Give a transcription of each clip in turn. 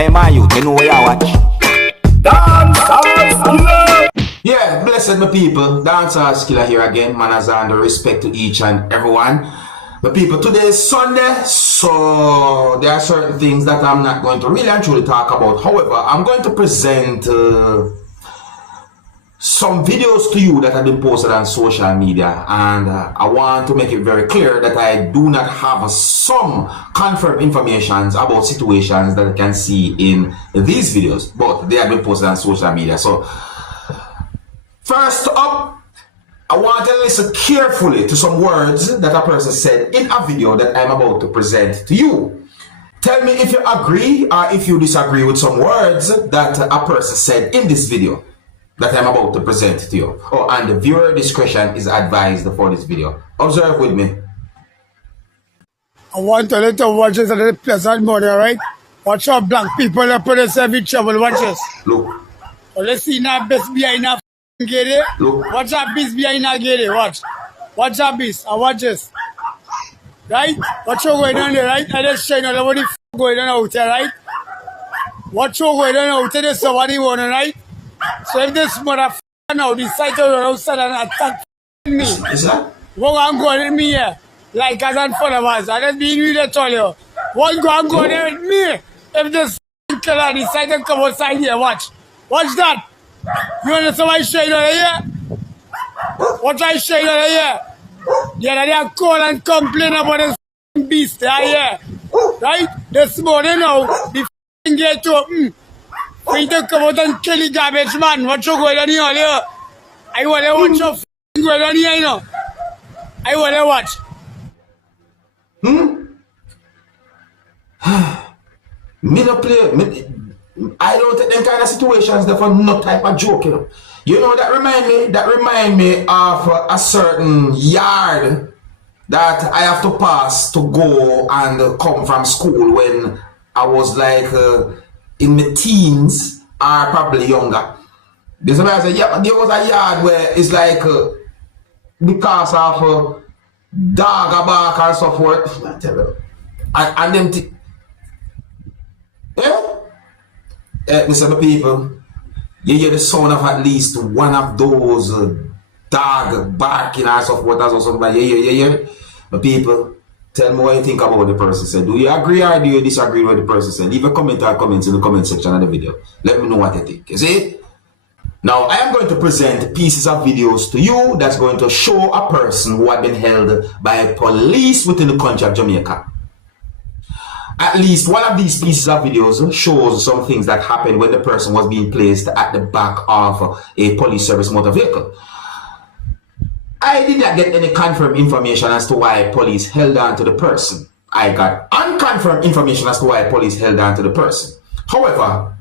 Hey, my youth, you know where you watch? Yeah, blessed my people. Dancehall Skiller here again. Manners and respect to each and everyone. But people, today is Sunday, so there are certain things that I'm not going to really and truly talk about. However, I'm going to present some videos to you that have been posted on social media, and I want to make it very clear that I do not have some confirmed information about situations that I can see in these videos, but they have been posted on social media. So first up, I want to listen carefully to some words that a person said in a video that I'm about to present to you. Tell me if you agree or if you disagree with some words that a person said in this video that I'm about to present to you. Oh, and the viewer discretion is advised for this video. Observe with me. I want a little watches a little pleasant morning, alright? Watch out, black people that put us every trouble. Watch this. Look. Well, let's see now, best behind a gate. Look. Watch that beast behind a gate. Watch. Watch that beast. And watch this. Right? Watch what going on there, right? I just show you what the going on out there, right? Watch what going on out there, somebody want, right? So if this motherfucker now decide to run outside and attack me, Is that? what I'm going with me here? Like as in front of us. I just being really tell you. What go there with me? If this killer decide to come outside here, watch. Watch that. You understand what I show you here? What I show you here? Yeah, they are call and complain about this beast here. Right? This morning now, the gate open. For you to come out and kill the garbage man. What you going on here? I want to watch your going on here, you know. I want to watch. Me no play. I don't take them kind of situations there for no type of joke, you know. You know, that remind me of a certain yard that I have to pass to go and come from school when I was like in my teens or probably younger. There's a I say, yeah, there was a yard where it's like because of dog bark and so forth. I tell you. And them listen, people, you hear the sound of at least one of those dog barking and so forth and so forth. Yeah. But people, tell me what you think about the person said. Do you agree or do you disagree with what the person said? Leave a comment or comments in the comment section of the video. Let me know what you think. You see? Now, I am going to present pieces of videos to you that's going to show a person who had been held by police within the country of Jamaica. At least one of these pieces of videos shows some things that happened when the person was being placed at the back of a police service motor vehicle. I did not get any confirmed information as to why police held on to the person. I got unconfirmed information as to why police held on to the person. However,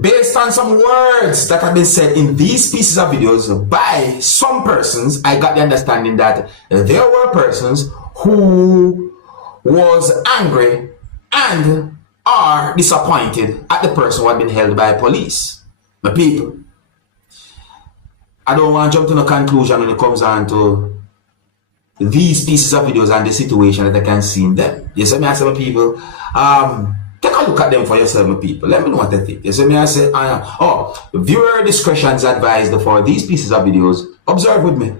based on some words that have been said in these pieces of videos by some persons, I got the understanding that there were persons who was angry and are disappointed at the person who had been held by police. The people, I don't want to jump to no conclusion when it comes on to these pieces of videos and the situation that I can see in them. You see me, I say, my people, take a look at them for yourself, my people. Let me know what they think. You see me, I say, viewer discretion is advised for these pieces of videos. Observe with me.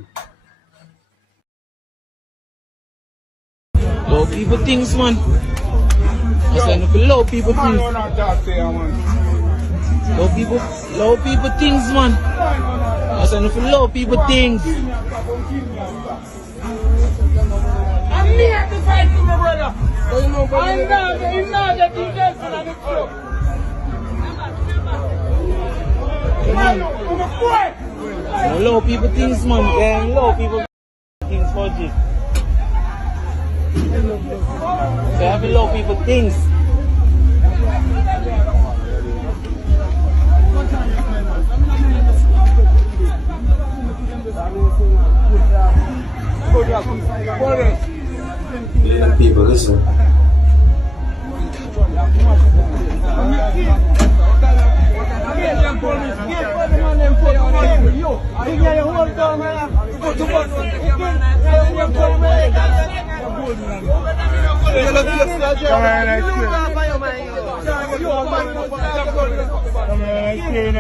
Low people things, man. I said, for low people things. Low people things, man. I said, for low people things. I'm here to fight for my brother. I'm not the defense of the club. Low people things, man. Yeah, low people things for this. So have low people things. People, listen. Lose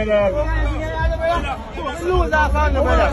off on the brother.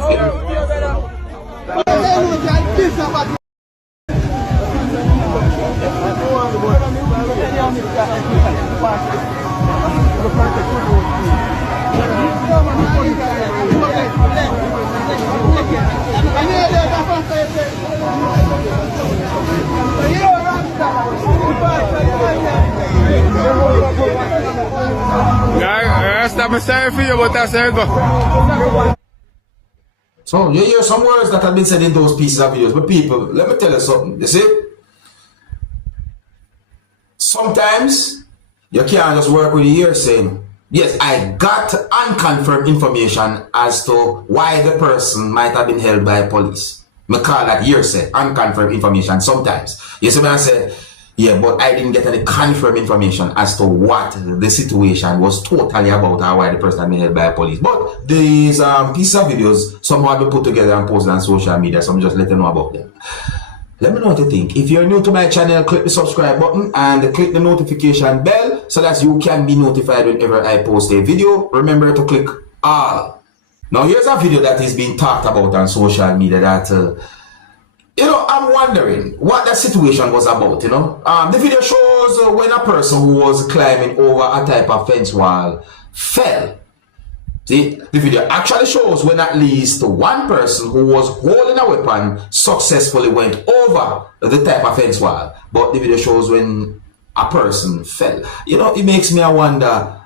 Stop me sorry for you, but that's how it go. So you hear some words that have been said in those pieces of videos. But people, let me tell you something. You see? Sometimes you can't just work with the hearsay. Yes, I got unconfirmed information as to why the person might have been held by police. I call that hearsay, unconfirmed information sometimes. You see what I say? Yeah, but I didn't get any confirmed information as to what the situation was totally about or why the person had been held by police. But these pieces of videos somehow have been put together and posted on social media, so I'm just letting you know about them. Let me know what you think. If you're new to my channel, click the subscribe button and click the notification bell so that you can be notified whenever I post a video. Remember to click all. Now here's a video that is being talked about on social media that you know, I'm wondering what that situation was about, you know. The video shows when a person who was climbing over a type of fence wall fell. See, the video actually shows when at least one person who was holding a weapon successfully went over the type of fence wall. But the video shows when a person fell. You know, it makes me wonder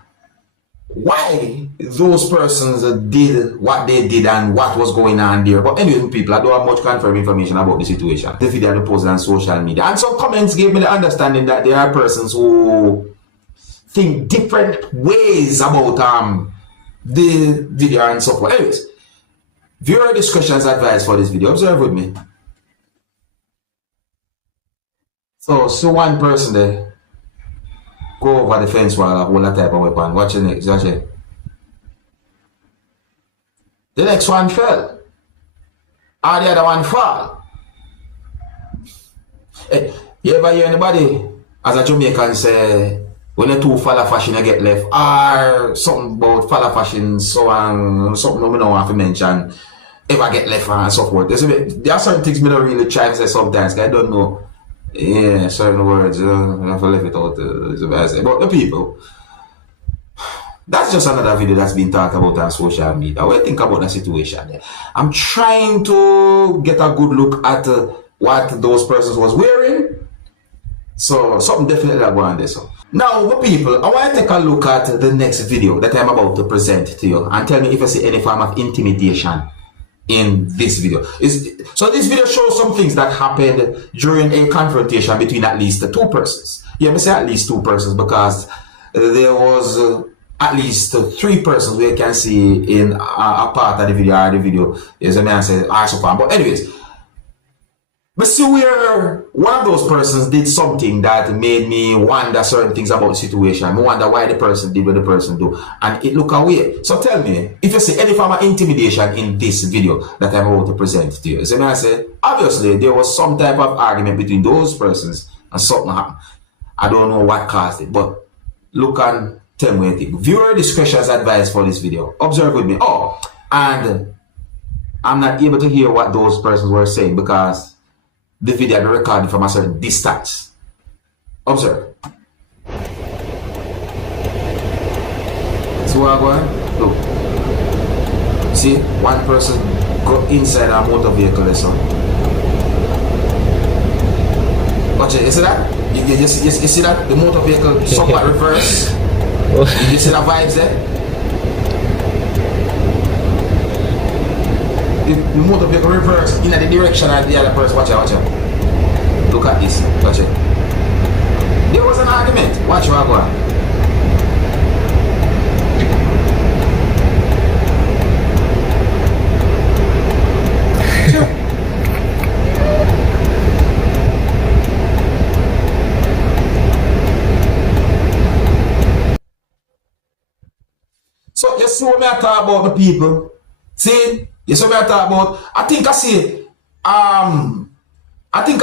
why those persons did what they did and what was going on there. But anyway, people, I don't have much confirmed information about the situation. The video I posted on social media. And some comments gave me the understanding that there are persons who think different ways about the video and so forth. Anyways, viewer discussions advice for this video. Observe with me. So one person there go over the fence wall and hold a type of weapon. Watch the next. Watch it. The next one fell. Or the other one fall. Hey, you ever hear anybody as a Jamaican say when the two fall fashion you get left, or something about fall fashion, so on, something we don't want to mention, ever get left and so forth. There are certain things I don't really try to say sometimes, I don't know. Yeah, certain words, I have to leave it out, but the people, that's just another video that's been talked about on social media. What do you think about the situation? I'm trying to get a good look at what those persons was wearing. So, something definitely going on there. So. Now, the people, I want to take a look at the next video that I'm about to present to you and tell me if I see any form of intimidation in this video. So this video shows some things that happened during a confrontation between at least two persons. Yeah, I say at least two persons because there was at least three persons we can see in a part of the video, or the video is a man says so far. But anyways, but see where one of those persons did something that made me wonder certain things about the situation. I wonder why the person did what the person do, and it look away. So tell me if you see any form of intimidation in this video that I'm about to present to you. So I said, obviously there was some type of argument between those persons and something happened. I don't know what caused it, but look and tell me what you think. Viewer discretion is advised for this video. Observe with me. Oh, and I'm not able to hear what those persons were saying because the video is recorded from a certain distance. Observe. See what I'm going? Look. See, one person go inside a motor vehicle or something. Watch it, you see that? You see that? The motor vehicle somewhat reverse. You see the vibes there? The motor vehicle reverse in the direction of the other person. Watch out, watch out. Look at this. Watch it. There was an argument. Watch what go on. So you see what I talk about the people. See? You see what I talk about? I think I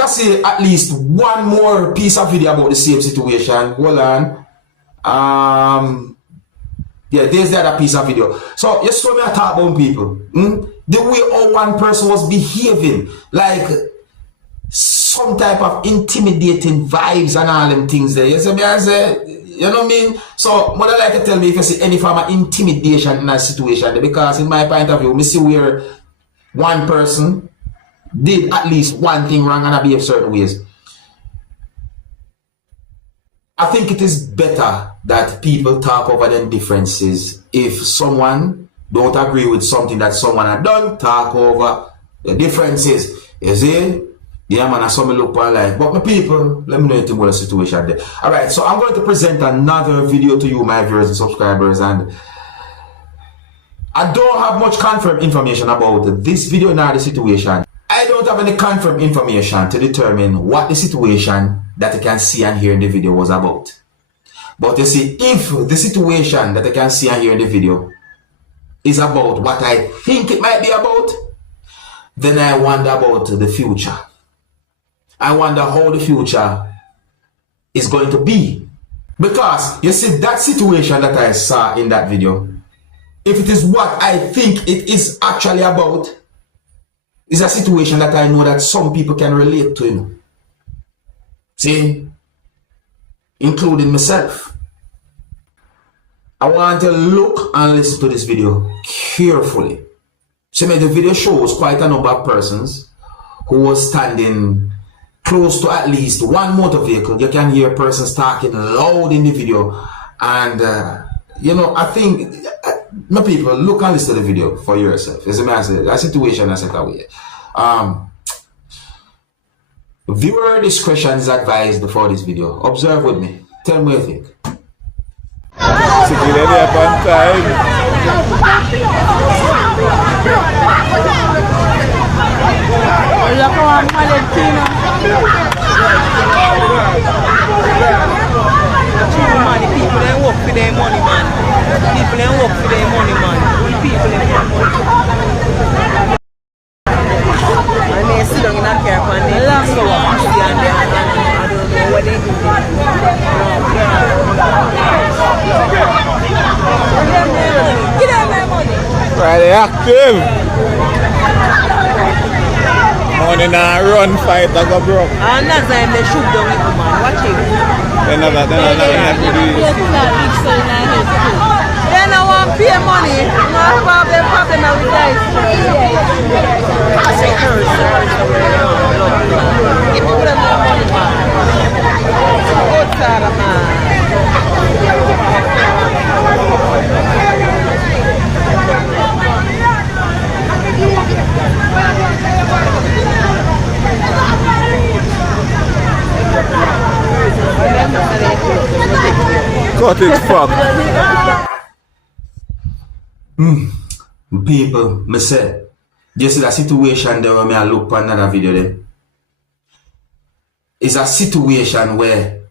see at least one more piece of video about the same situation. Hold on. Yeah, there's the other piece of video. So you saw me talk about people. The way how one person was behaving, like some type of intimidating vibes and all them things there. You see me, I say, you know what I mean? So what I like to tell me if you see any form of intimidation in a situation, because in my point of view, me see where one person did at least one thing wrong and I behave certain ways. I think it is better that people talk over them differences. If someone don't agree with something that someone had done, talk over the differences. You see? Yeah, man, I saw me look on life. But my people, let me know anything about the situation there. Alright, so I'm going to present another video to you, my viewers and subscribers, and I don't have much confirmed information about this video nor the situation. I don't have any confirmed information to determine what the situation that you can see and hear in the video was about. But you see, if the situation that you can see and hear in the video is about what I think it might be about, then I wonder about the future. I wonder how the future is going to be. Because you see, that situation that I saw in that video, if it is what I think it is actually about, is a situation that I know that some people can relate to. See? Including myself. I want to look and listen to this video carefully. See, the video shows quite a number of persons who was standing close to at least one motor vehicle. You can hear persons talking loud in the video. And, you know, I think, my people, look and listen to the video for yourself. As I say, that situation I set away. Viewer discretion is advised before this video. Observe with me. Tell me what you think. People ain't work for their money, man. People ain't work for their money, man. People ain't work for their money. And they sit down in a car and they laugh so much and they I don't know what they do. Get out my money. Friday active. Money now run, fight like a broke. And that's why they shoot down it, man. Watch it. They don't want to pay money. No problem with that. If you put them no money, cut it, fuck. People, me say, just that situation there where me I look for another video there. It's a situation where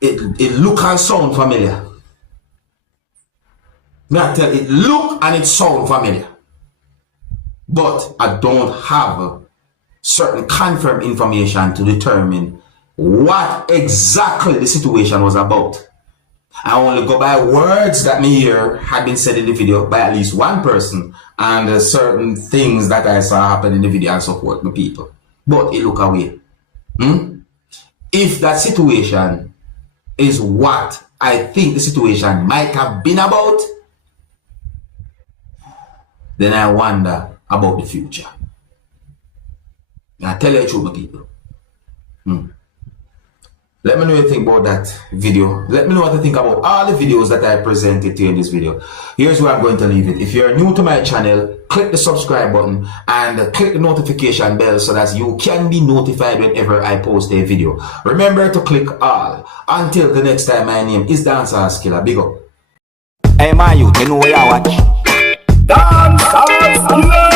it look and sound familiar. Me I tell it look and it sound familiar. But I don't have certain confirmed information to determine what exactly the situation was about. I only go by words that me hear had been said in the video by at least one person and certain things that I saw happen in the video and so forth with people. But it look away. If that situation is what I think the situation might have been about, then I wonder about the future. I tell you the truth, my people. Let me know what you think about that video. Let me know what you think about all the videos that I presented to you in this video. Here's where I'm going to leave it. If you're new to my channel, click the subscribe button and click the notification bell so that you can be notified whenever I post a video. Remember to click all. Until the next time, my name is Dancehall Killer. Big up. Hey, my youth, you know where I watch? Dancehall Killer.